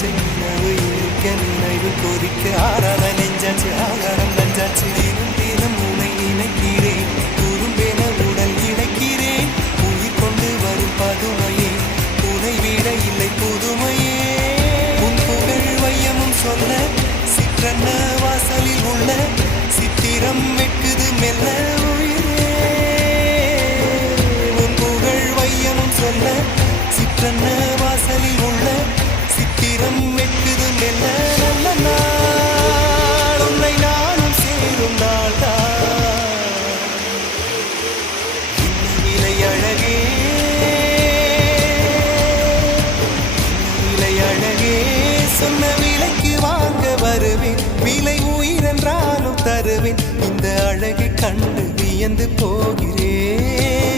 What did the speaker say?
பச்சை நிலவு இருக்க நினைவு கொதிக்க ஆறாத நெஞ்சாச்சு ஆகாரம் நஞ்சாச்சு தினம் தினம் உனை நினைக்கிறேன் குறும்பென உடல் இணைக்கிறேன் உயிர் கொண்டு வரும் பதுமையே உனை விட இல்லை புதுமையே உன் புகழ் வையமும் சொல்ல சிற்றன்ன வாசலில் உள்ள சித்திரம் வெட்குது மெல்ல உயிரே உன் புகழ் வையமும் சொல்ல சிற்றன்ன வாசலில் உள்ள சித்திரம் வெட்குது மெல்ல நல்ல நாள் உன்னை நானும் சேரும் நாள்தான் இன்ன விலை அழகே விலை அழகே சொன்ன விலைக்கு வாங்க வருவேன் விலை உயிரென்றாலும் தருவேன் இந்த அழகை கண்டு வியந்து போகிறேன்